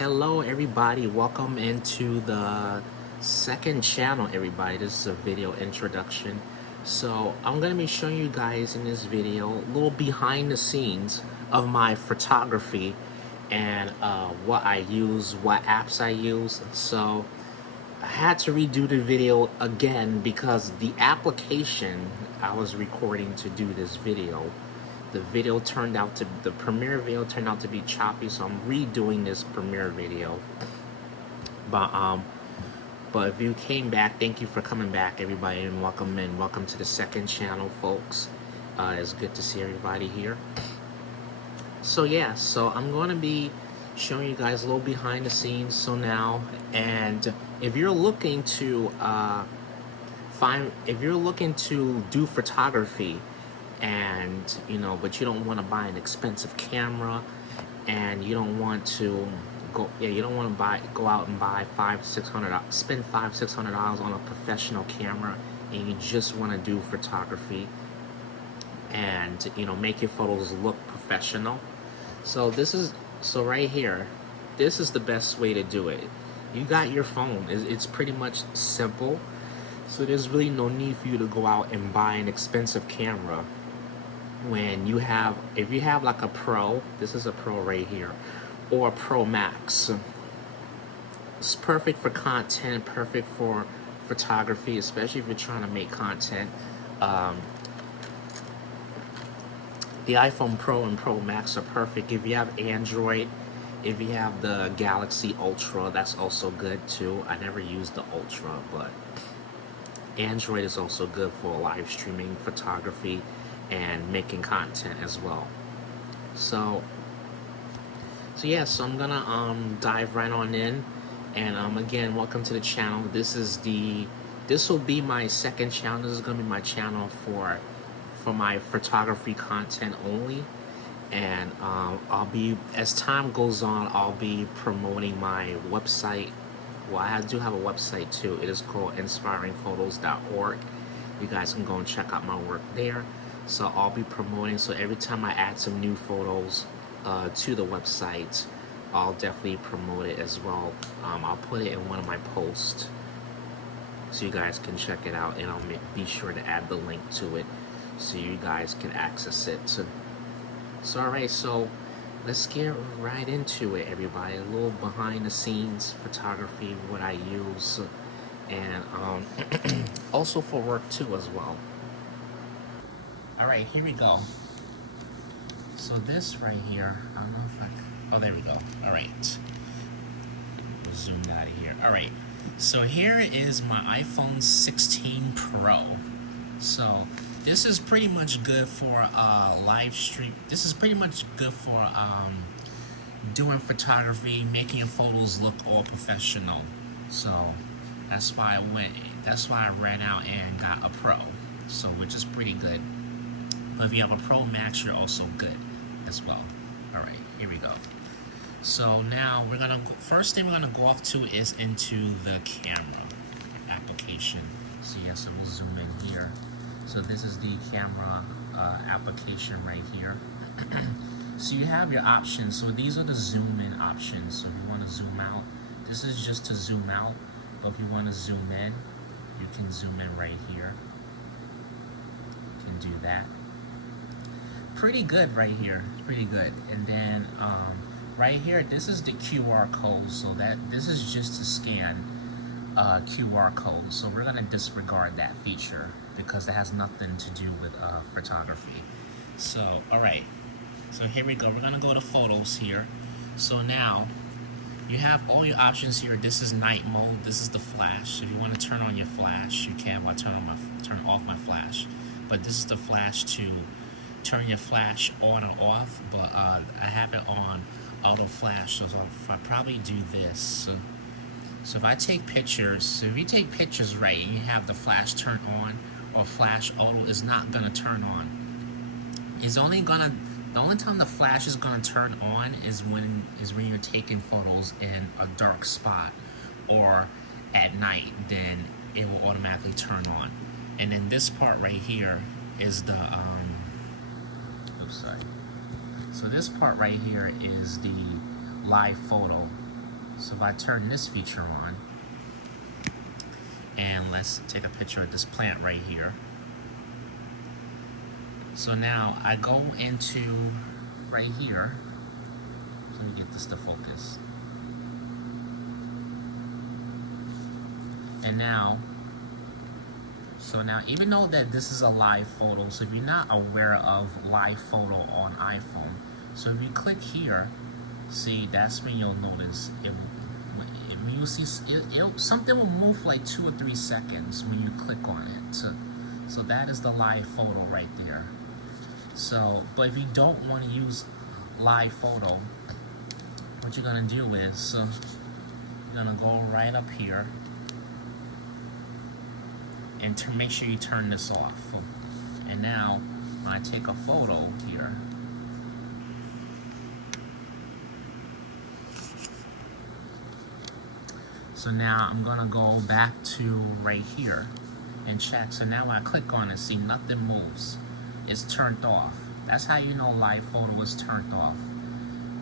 Hello everybody, welcome into the second channel everybody. This is a video introduction. So I'm going to be showing you guys in this video a little behind the scenes of my photography and what I use, what apps I use. So I had to redo the video again because the application I was recording to do this video, the Premiere video turned out to be choppy, so I'm redoing this Premiere video. But if you came back, thank you for coming back, everybody, and welcome to the second channel, folks. It's good to see everybody here. So yeah, so I'm going to be showing you guys a little behind the scenes. So now, and if you're looking to do photography, and but you don't want to buy an expensive camera, and you don't want to go out and buy spend $500-600 on a professional camera, and you just want to do photography and make your photos look professional. So right here, this is the best way to do it. You got your phone. It's pretty much simple. So there's really no need for you to go out and buy an expensive camera when if you have like a Pro. This is a Pro right here, or a Pro Max. It's perfect for content, perfect for photography, especially if you're trying to make content. The iPhone Pro and Pro Max are perfect. If you have Android, if you have the Galaxy Ultra, that's also good too. I never used the Ultra, but Android is also good for live streaming, photography, and making content as well. So I'm gonna dive right on in, and again, welcome to the channel. This will be my second channel. This is gonna be my channel for my photography content only, and as time goes on, I'll be promoting my website. Well, I do have a website too. It is called inspiringphotos.org. You guys can go and check out my work there. So I'll be promoting. So every time I add some new photos to the website, I'll definitely promote it as well. I'll put it in one of my posts so you guys can check it out, and I'll be sure to add the link to it so you guys can access it. So alright, so let's get right into it, everybody. A little behind the scenes photography, what I use, and also for work too as well. Alright, here we go. So this right here, I don't know if oh, there we go. Alright, we'll zoom out of here. Alright, so here is my iPhone 16 Pro. So this is pretty much good for live stream. This is pretty much good for doing photography, making your photos look all professional. So that's why I ran out and got a Pro, so which is pretty good. But if you have a Pro Max, you're also good as well. All right, here we go. So now first thing we're gonna go off to is into the camera application. So yes, we'll zoom in here. So this is the camera application right here. So you have your options. So these are the zoom in options. So if you want to zoom out, this is just to zoom out. But if you want to zoom in, you can zoom in right here. You can do that. Pretty good right here. Pretty good. And then right here, this is the QR code. So this is just to scan QR code. So we're gonna disregard that feature because it has nothing to do with photography. So alright, so here we go. We're gonna go to photos here. So now you have all your options here. This is night mode. This is the flash. If you want to turn on your flash, you can. I'll turn off my flash. But this is the flash to turn your flash on or off. But I have it on auto flash, so I'll probably do this. So if I take pictures, so if you take pictures right and you have the flash turned on, or flash auto is not gonna turn on. The only time the flash is gonna turn on is when you're taking photos in a dark spot or at night. Then it will automatically turn on. And then this part right here is the oops, sorry. So this part right here is the live photo. So if I turn this feature on, and let's take a picture of this plant right here. So now I go into right here. Let me get this to focus. And now, so now even though that this is a live photo, so if you're not aware of live photo on iPhone, so if you click here, see, that's when you'll notice it when you see something will move for like 2 or 3 seconds when you click on it. So that is the live photo right there. So, but if you don't want to use live photo, what you're gonna do is you're gonna go right up here and to make sure you turn this off. And now when I take a photo here, so now I'm gonna go back to right here and check. So now when I click on it, see, nothing moves. It's turned off. That's how you know live photo is turned off,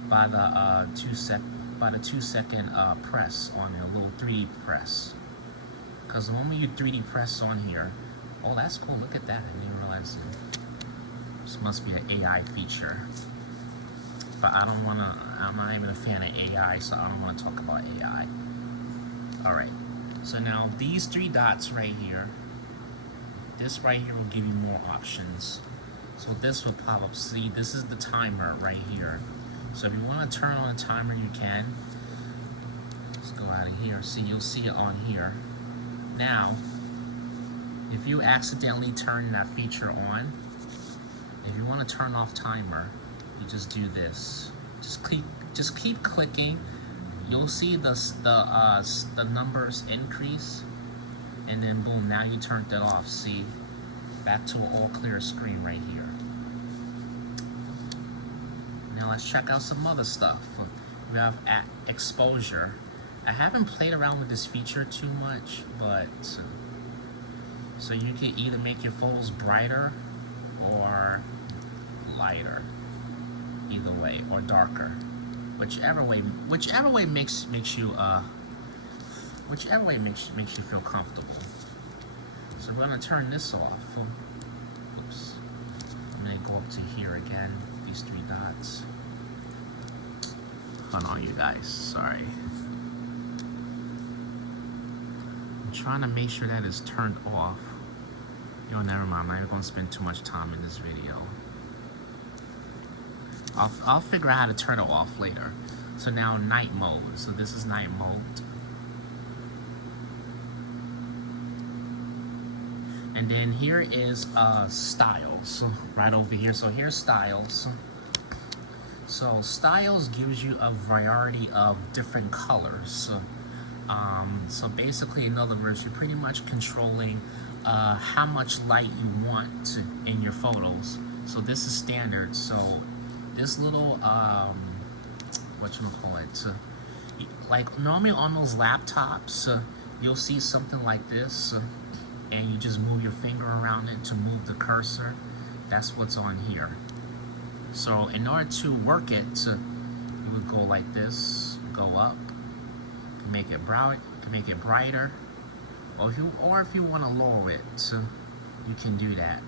by the 2 second press on it, a little 3D press. Because when you 3D press on here, oh, that's cool. Look at that. I didn't realize it. This must be an AI feature. But I'm not even a fan of AI, so I don't want to talk about AI. Alright, so now these 3 dots right here, this right here will give you more options. So this will pop up. See, this is the timer right here. So if you want to turn on the timer, you can. Let's go out of here. See, you'll see it on here. Now, if you accidentally turn that feature on, if you want to turn off timer, you just do this. Just keep clicking. You'll see the numbers increase, and then boom, now you turned it off. See, back to an all clear screen right here. Now let's check out some other stuff. We have exposure. I haven't played around with this feature too much, but so you can either make your photos brighter or lighter, either way, or darker, whichever way makes you feel comfortable. So we're gonna turn this off. Oops. I'm gonna go up to here again. These 3 dots. Hold on, you guys. Sorry. I'm trying to make sure that is turned off. You know, never mind. I'm not even gonna spend too much time in this video. I'll figure out how to turn it off later. So now night mode. So this is night mode. And then here is styles right over here. So here's styles. So styles gives you a variety of different colors. So basically, in other words, you're pretty much controlling how much light you want in your photos. So this is standard. So this little whatchamacallit, like normally on those laptops, you'll see something like this, and you just move your finger around it to move the cursor. That's what's on here. So in order to work it, you would go like this, go up, you can make it bright, you can make it brighter, or if you want to lower it, you can do that.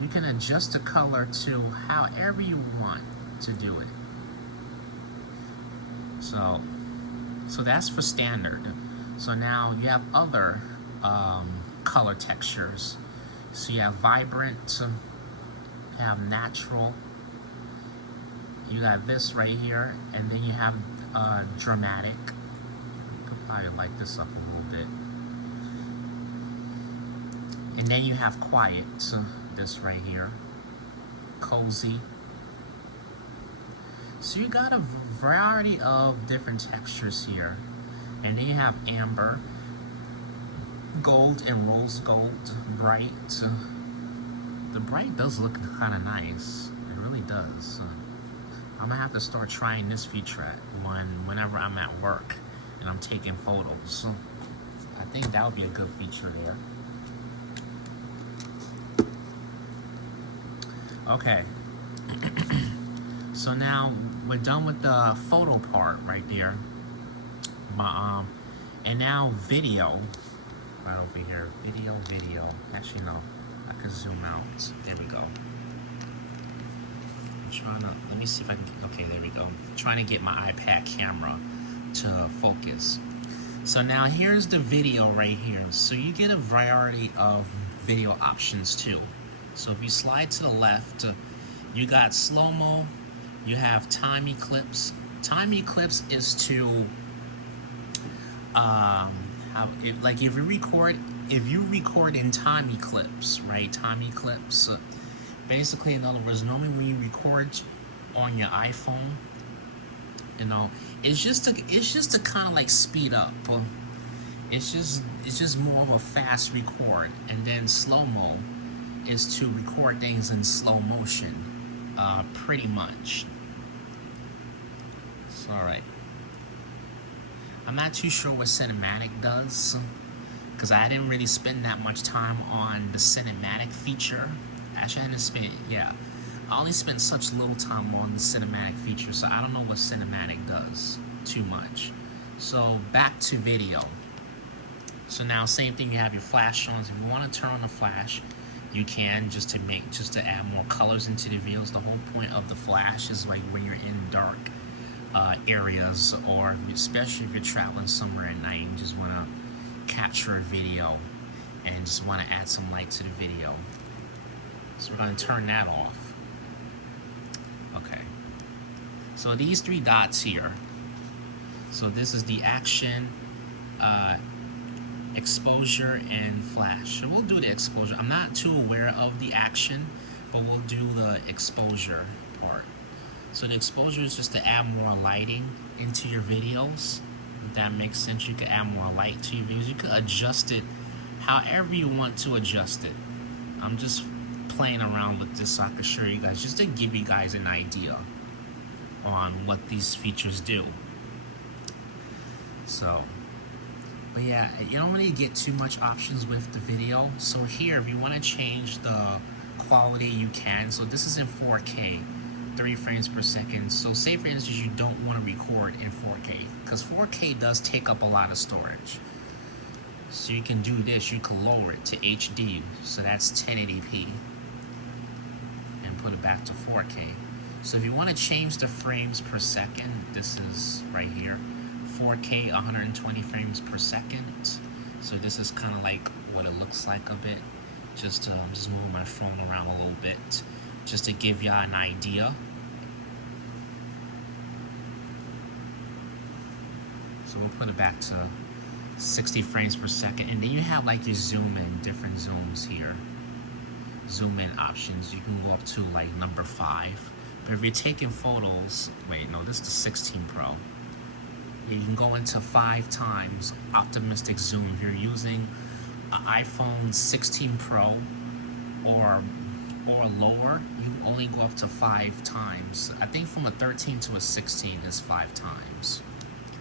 You can adjust the color to however you want to do it. So that's for standard. So now you have other color textures. So you have vibrant, you have natural, you got this right here, and then you have dramatic. You could probably light this up a little bit. And then you have quiet, this right here, cozy. So you got a variety of different textures here. And then you have amber, gold, and rose gold, bright. The bright does look kind of nice. It really does. I'm gonna have to start trying this feature whenever I'm at work and I'm taking photos. I think that would be a good feature there. Okay. So now we're done with the photo part right there. my and now video right over here. Video. Actually, no, I could zoom out. There we go. I'm trying to, let me see if I can, okay, there we go. I'm trying to get my iPad camera to focus. So now here's the video right here. So you get a variety of video options too. So if you slide to the left, you got slow-mo, you have time eclipse. Time eclipse is to like if you record in time eclipse, right? Time eclipse, basically, in other words, normally when you record on your iPhone, you know, it's just to kind of like speed up. It's just more of a fast record, and then slow-mo is to record things in slow motion, pretty much. So, all right. I'm not too sure what cinematic does, because I didn't really spend that much time on the cinematic feature. Actually, I didn't spend, yeah. I only spent such little time on the cinematic feature, so I don't know what cinematic does too much. So back to video. So now same thing, you have your flash on. If you want to turn on the flash, you can, just to add more colors into the videos. The whole point of the flash is like when you're in dark areas, or especially if you're traveling somewhere at night and just want to capture a video and just want to add some light to the video. So we're going to turn that off. Okay. So these three dots here. So this is the action, exposure, and flash. So we'll do the exposure. I'm not too aware of the action, but we'll do the exposure part. So the exposure is just to add more lighting into your videos. If that makes sense, you can add more light to your videos. You can adjust it however you want to adjust it. I'm just playing around with this so I can show you guys, just to give you guys an idea on what these features do. So, but yeah, you don't really get too much options with the video. So here, if you want to change the quality, you can. So this is in 4K, 30 frames per second. So say for instance you don't want to record in 4K, because 4K does take up a lot of storage. So you can do this, you can lower it to HD, so that's 1080p, and put it back to 4K. So if you want to change the frames per second, this is right here, 4K 120 frames per second. So this is kind of like what it looks like a bit. Just moving my phone around a little bit, just to give y'all an idea. So we'll put it back to 60 frames per second, and then you have like your zoom in, different zooms here. Zoom in options, you can go up to like number 5. But if you're taking photos, wait, no, this is the 16 Pro. You can go into 5 times optimistic zoom. If you're using an iPhone 16 Pro or lower, you only go up to 5 times. I think from a 13 to a 16 is 5 times.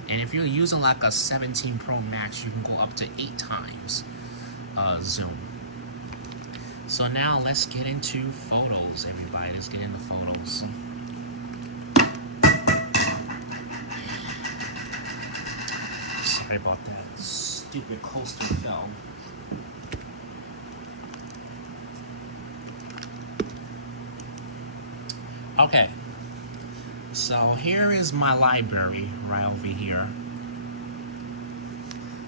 And if you're using like a 17 Pro Max, you can go up to 8 times zoom. So now let's get into photos, everybody. Let's get into photos. Sorry about that. Stupid coaster fell. Okay. So here is my library right over here.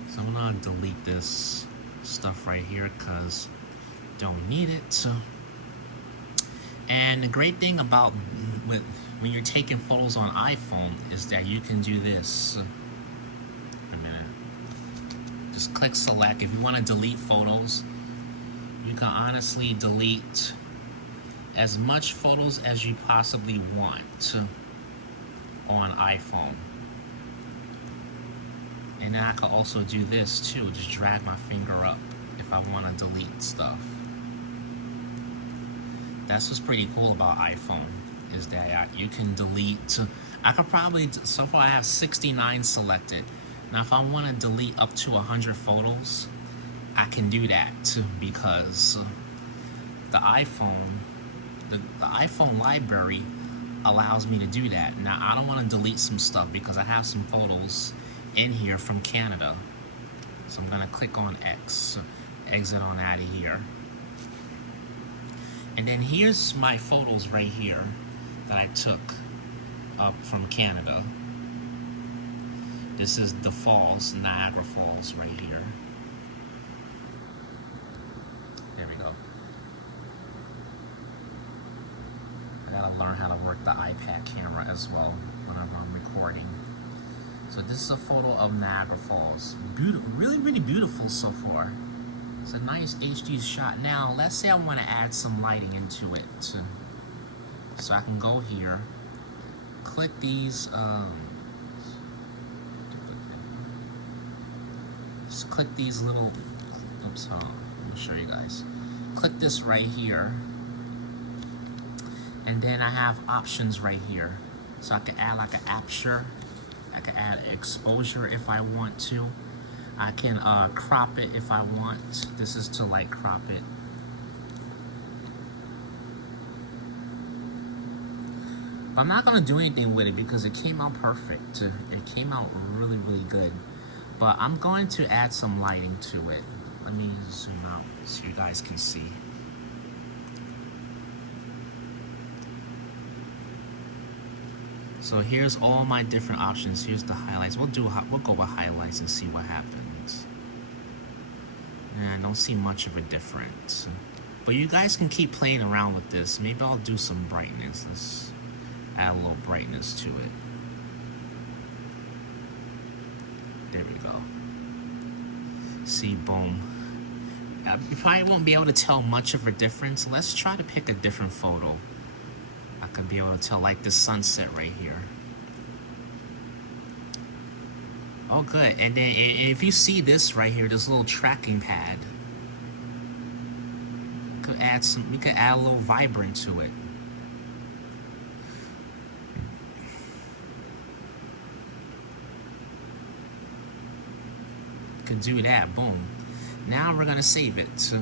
So I'm gonna delete this stuff right here because don't need it. And the great thing about when you're taking photos on iPhone is that you can do this. A minute. Just click select. If you want to delete photos, you can honestly delete as much photos as you possibly want on iPhone. And then I can also do this too, just drag my finger up if I want to delete stuff. That's what's pretty cool about iPhone, is that you can delete. I could probably, so far I have 69 selected. Now if I want to delete up to 100 photos, I can do that too, because the iPhone library allows me to do that. Now I don't want to delete some stuff because I have some photos in here from Canada. So I'm gonna click on X, exit on out of here. And then here's my photos right here that I took up from Canada. This is the falls, Niagara Falls right here. There we go. I gotta learn how to work the iPad camera as well whenever I'm recording. So this is a photo of Niagara Falls. Beautiful, really, really beautiful so far. It's a nice HD shot. Now, let's say I want to add some lighting into it. So I can go here, click these, just click these little, oops, hold on, let me show you guys. Click this right here, and then I have options right here. So I can add like an aperture, I can add exposure if I want to. I can crop it if I want. This is to like crop it. I'm not gonna do anything with it because it came out perfect. It came out really, really good. But I'm going to add some lighting to it. Let me zoom out so you guys can see. So here's all my different options. Here's the highlights. We'll go with highlights and see what happens. And I don't see much of a difference. But you guys can keep playing around with this. Maybe I'll do some brightness. Let's add a little brightness to it. There we go. See, boom. You probably won't be able to tell much of a difference. Let's try to pick a different photo. I could be able to tell, like this sunset right here. Oh, good. And then if you see this right here, this little tracking pad, we could add a little vibrant to it. Could do that. Boom. Now we're gonna save it. So,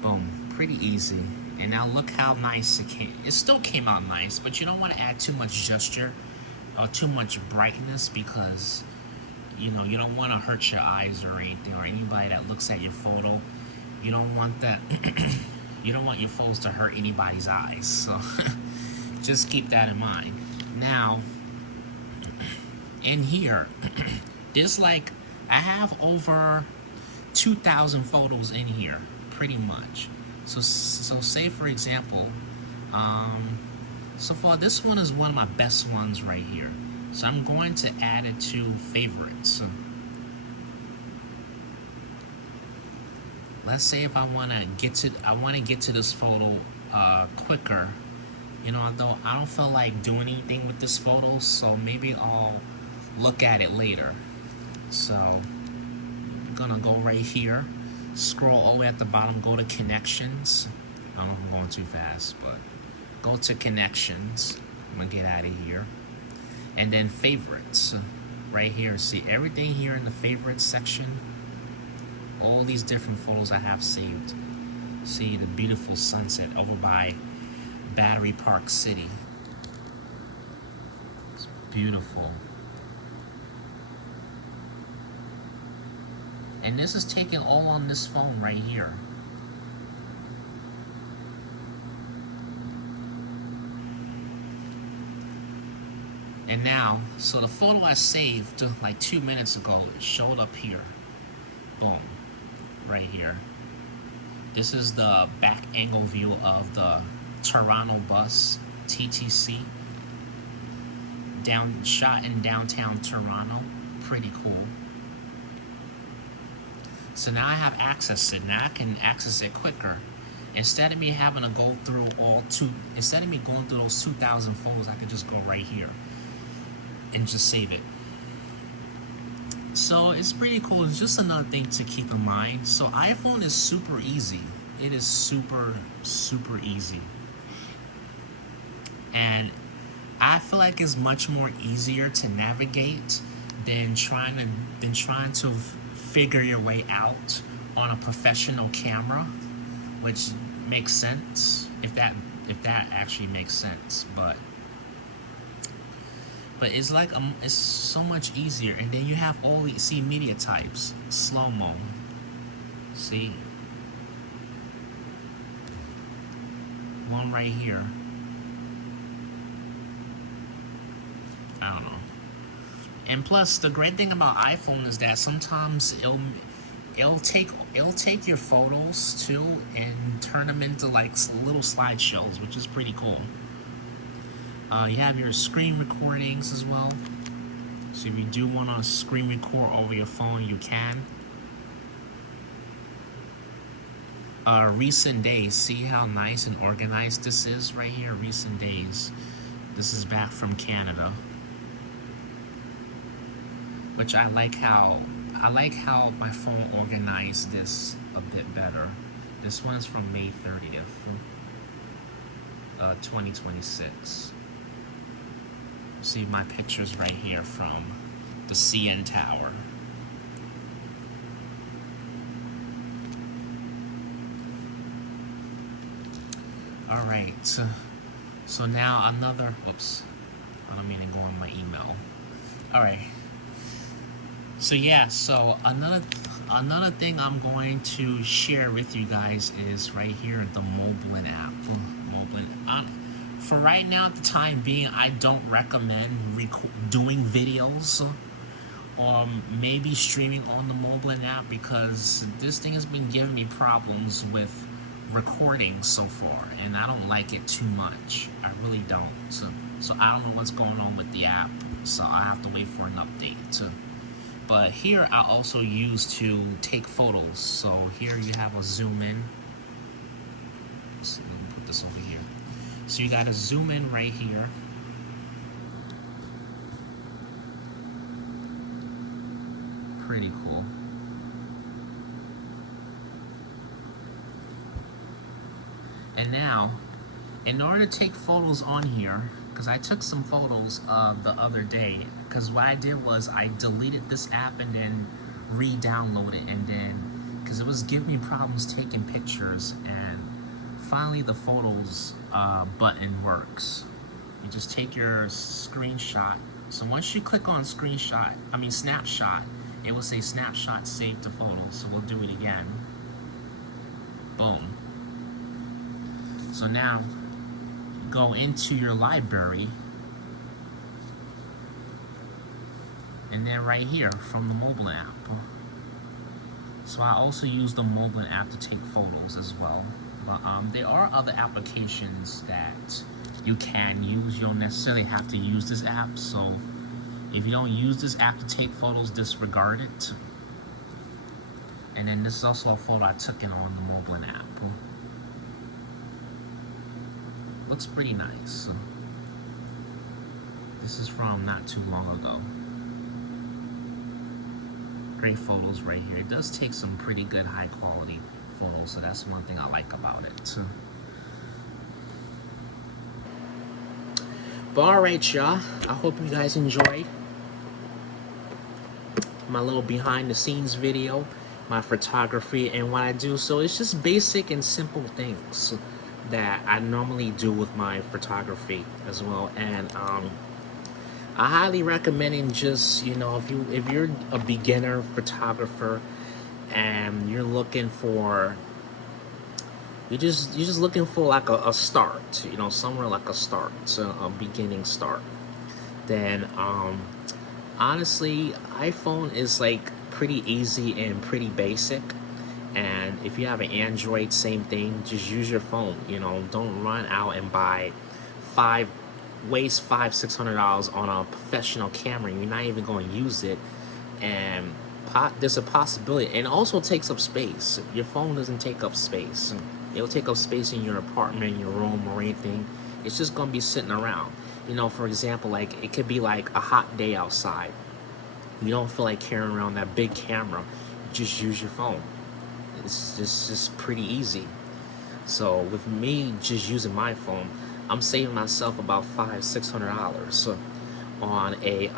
boom. Pretty easy. And now look how nice it came. It still came out nice, but you don't want to add too much gesture or too much brightness because you know you don't want to hurt your eyes or anything, or anybody that looks at your photo. You don't want that. You don't want your photos to hurt anybody's eyes. So just keep that in mind. Now, in here, there's like I have over 2,000 photos in here, pretty much. So say for example, so far this one is one of my best ones right here. So I'm going to add it to favorites. Let's say if I want to get to this photo quicker. You know, though I don't feel like doing anything with this photo, so maybe I'll look at it later. So I'm gonna go right here. Scroll all the way at the bottom, go to connections. I don't know if I'm going too fast, but go to connections. I'm gonna get out of here. And then favorites. Right here, see everything here in the favorites section. All these different photos I have saved. See the beautiful sunset over by Battery Park City. It's beautiful. And this is taken all on this phone right here. And now, so the photo I saved like 2 minutes ago, it showed up here. Boom. Right here. This is the back angle view of the Toronto bus, TTC. Shot in downtown Toronto. Pretty cool. So now I have access to it. Now I can access it quicker. Instead of me having to go through instead of me going through those 2,000 photos, I can just go right here and just save it. So it's pretty cool. It's just another thing to keep in mind. So iPhone is super easy. It is super, super easy. And I feel like it's much more easier to navigate than trying to figure your way out on a professional camera, which makes sense if that actually makes sense. But But it's like it's so much easier. And then you have all the media types, slow mo. See, one right here. I don't know. And plus, the great thing about iPhone is that sometimes it'll take your photos too and turn them into like little slideshows, which is pretty cool. You have your screen recordings as well. So if you do want to screen record over your phone, you can. Recent days. See how nice and organized this is right here? Recent days. This is back from Canada. Which I like how my phone organized this a bit better. This one's from May 30th, 2026. See my pictures right here from the CN Tower. All right, so now another, oops, I don't mean to go on my email. All right. So yeah, so another thing I'm going to share with you guys is right here, the Moblin app. For right now, at the time being, I don't recommend doing videos or maybe streaming on the Moblin app because this thing has been giving me problems with recording so far, and I don't like it too much. I really don't. So I don't know what's going on with the app. So I have to wait for an update. But here I also use to take photos. So here you have a zoom in. So let me put this over here. So you got to zoom in right here. Pretty cool. And now, in order to take photos on here, because I took some photos the other day, because what I did was I deleted this app and then re-download it, and then because it was giving me problems taking pictures, and finally the photos button works. You just take your screenshot. So once you click on snapshot, it will say snapshot saved to photos. So we'll do it again. Boom. So now go into your library, and then right here from the Moblin app. So I also use the Moblin app to take photos as well. But there are other applications that you can use. You don't necessarily have to use this app. So if you don't use this app to take photos, disregard it. And then this is also a photo I took on the Moblin app. Looks pretty nice. This is from not too long ago. Great photos right here. It does take some pretty good high quality photos, so that's one thing I like about it. But alright, y'all, I hope you guys enjoyed my little behind the scenes video, my photography and what I do. So it's just basic and simple things that I normally do with my photography as well. And I highly recommend just, if you're a beginner photographer and you're looking for, you're just looking for like a start, somewhere like a start, a beginning start, then honestly, iPhone is like pretty easy and pretty basic. And if you have an Android, same thing, just use your phone. Don't run out and waste $500-600 on a professional camera. You're not even going to use it, and there's a possibility. And it also takes up space. Your phone doesn't take up space. It'll take up space in your apartment, your room, or anything. It's just going to be sitting around. For example, like it could be like a hot day outside. You don't feel like carrying around that big camera. Just use your phone. It's just pretty easy. So with me just using my phone, I'm saving myself about $500-600 on a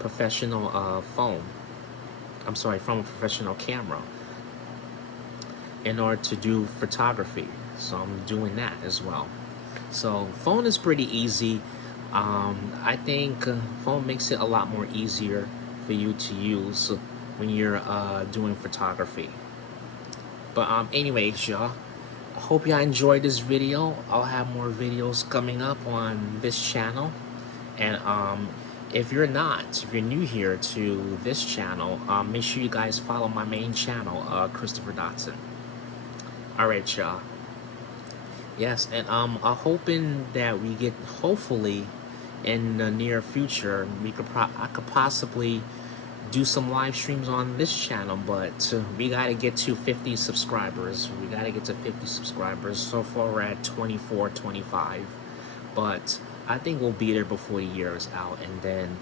professional phone. I'm sorry, from a professional camera in order to do photography. So I'm doing that as well. So phone is pretty easy. I think phone makes it a lot more easier for you to use when you're doing photography. But anyways, y'all, I hope y'all enjoyed this video. I'll have more videos coming up on this channel. And if you're not, if you're new here to this channel, make sure you guys follow my main channel, Christopher Dotson. All right, y'all. Yes, and I'm hoping that we get, hopefully, in the near future, I could possibly do some live streams on this channel, but we gotta get to 50 subscribers. We gotta get to 50 subscribers. So far we're at 24, 25, but I think we'll be there before the year is out, and then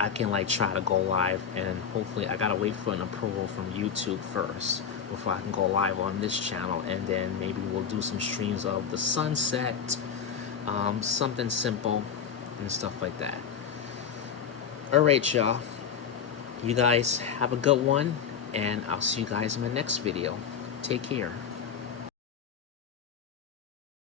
I can like try to go live, and hopefully I gotta wait for an approval from YouTube first before I can go live on this channel, and then maybe we'll do some streams of the sunset, something simple and stuff like that. Alright, y'all, you guys have a good one, and I'll see you guys in the next video. Take care.